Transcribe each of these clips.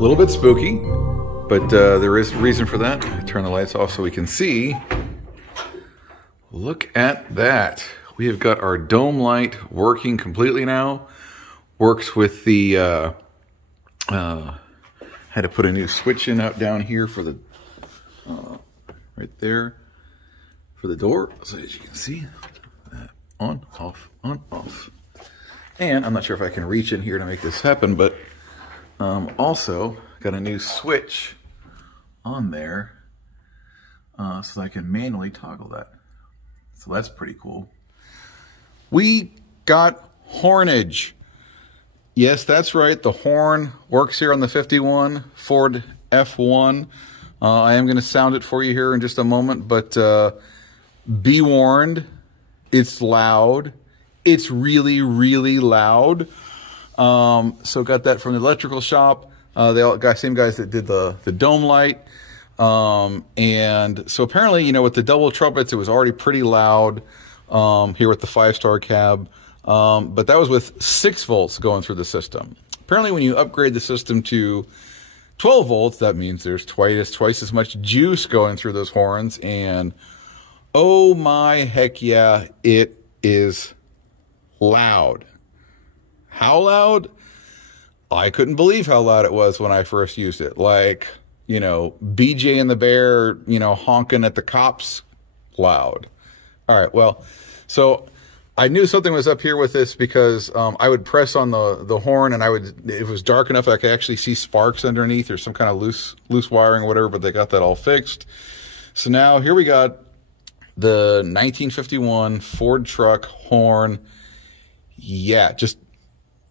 little bit spooky, but there is a reason for that. Turn the lights off so we can see. Look at that. We have got our dome light working completely now. Works with the, had to put a new switch in out down here for the, right there, for the door. So as you can see, on, off, on, off. And I'm not sure if I can reach in here to make this happen, but also got a new switch on there so I can manually toggle that. So that's pretty cool. We got hornage. Yes, that's right. The horn works here on the 51 Ford F1. I am going to sound it for you here in just a moment, but be warned, it's loud. It's really, really loud. So got that from the electrical shop. They all got same guys that did the dome light. And so apparently, you know, with the double trumpets, it was already pretty loud here with the 5-star cab. But that was with 6 volts going through the system. Apparently, when you upgrade the system to 12 volts, that means there's twice as much juice going through those horns. And oh my heck yeah, it is loud. How loud? I couldn't believe how loud it was when I first used it. Like, you know, BJ and the Bear, you know, honking at the cops loud. All right, well, so I knew something was up here with this because I would press on the horn and it was dark enough I could actually see sparks underneath or some kind of loose wiring or whatever, but they got that all fixed. So now here we got the 1951 Ford truck horn. Yeah, just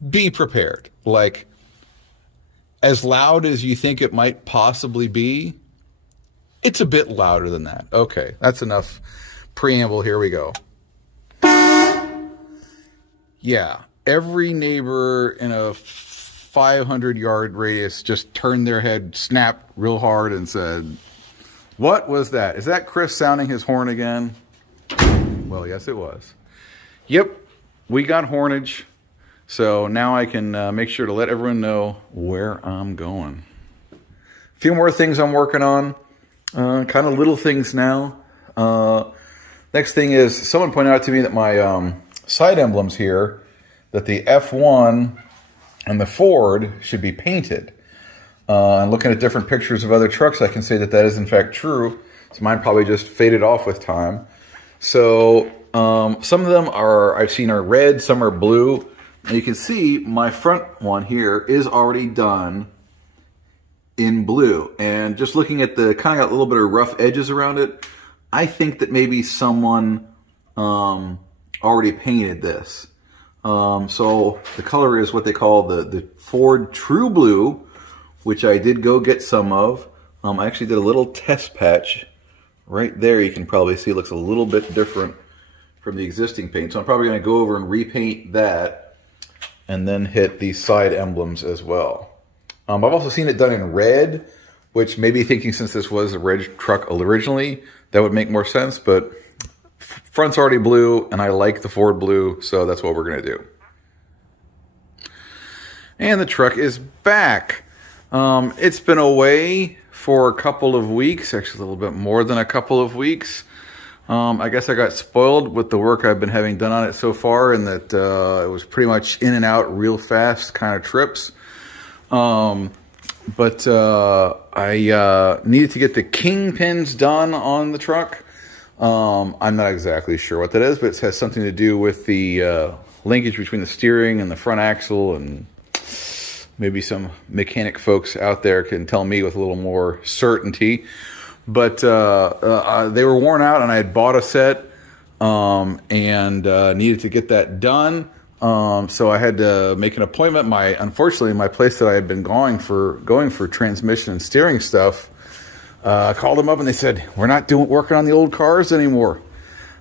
be prepared. Like, as loud as you think it might possibly be, it's a bit louder than that. Okay, that's enough preamble. Here we go. Yeah, every neighbor in a 500-yard radius just turned their head, snapped real hard and said, "What was that? Is that Chris sounding his horn again?" Well, yes, it was. Yep, we got hornage. So now I can make sure to let everyone know where I'm going. A few more things I'm working on. Kind of little things now. Next thing is, someone pointed out to me that my side emblems here, that the F1 and the Ford should be painted. And looking at different pictures of other trucks, I can say that that is in fact true. So mine probably just faded off with time. So some of them I've seen are red, some are blue. And you can see my front one here is already done in blue. And just looking at the, kind of got a little bit of rough edges around it, I think that maybe someone already painted this. So the color is what they call the Ford True Blue, which I did go get some of. I actually did a little test patch right there. You can probably see it looks a little bit different from the existing paint. So I'm probably going to go over and repaint that and then hit these side emblems as well. I've also seen it done in red, which maybe thinking since this was a red truck originally, that would make more sense, but front's already blue and I like the Ford blue, so that's what we're gonna do. And the truck is back. It's been away for a couple of weeks, actually a little bit more than a couple of weeks. I guess I got spoiled with the work I've been having done on it so far, and that it was pretty much in and out real fast kind of trips. But I needed to get the kingpins done on the truck. I'm not exactly sure what that is, but it has something to do with the linkage between the steering and the front axle, and maybe some mechanic folks out there can tell me with a little more certainty. But they were worn out, and I had bought a set and needed to get that done. So I had to make an appointment. Unfortunately, my place that I had been going for transmission and steering stuff, I called them up and they said, "We're not working on the old cars anymore."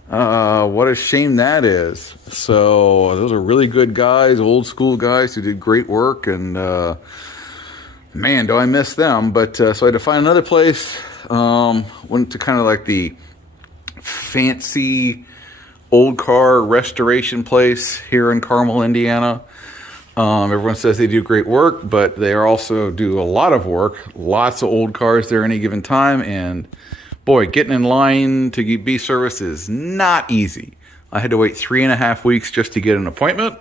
What a shame that is. So those are really good guys, old school guys who did great work, and man, do I miss them. But so I had to find another place. Went to kind of like the fancy old car restoration place here in Carmel, Indiana. Everyone says they do great work, but they also do a lot of work. Lots of old cars there any given time, and boy, getting in line to be serviced is not easy. I had to wait 3.5 weeks just to get an appointment,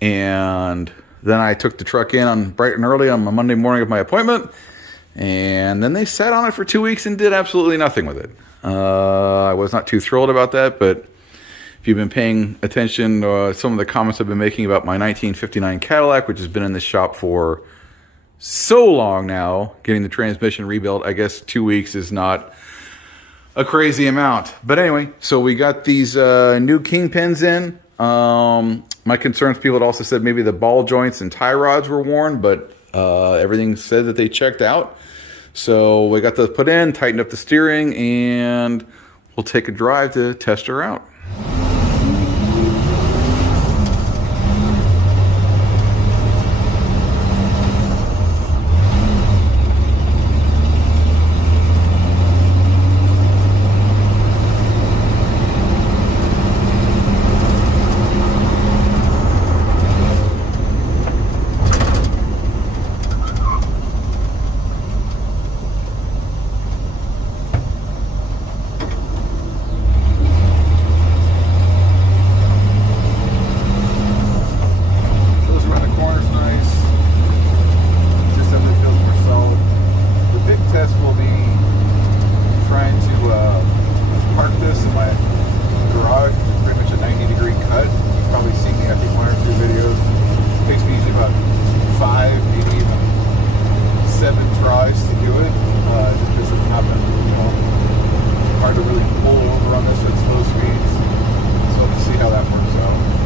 and then I took the truck in on bright and early on my Monday morning of my appointment, and then they sat on it for 2 weeks and did absolutely nothing with it. I was not too thrilled about that, but if you've been paying attention to some of the comments I've been making about my 1959 Cadillac, which has been in this shop for so long now, getting the transmission rebuilt, I guess 2 weeks is not a crazy amount. But anyway, so we got these new kingpins in. My concerns, people had also said maybe the ball joints and tie rods were worn, but everything said that they checked out. So we got those put in, tightened up the steering, and we'll take a drive to test her out. Hard to really pull over on this at slow speeds, so let's see how that works out.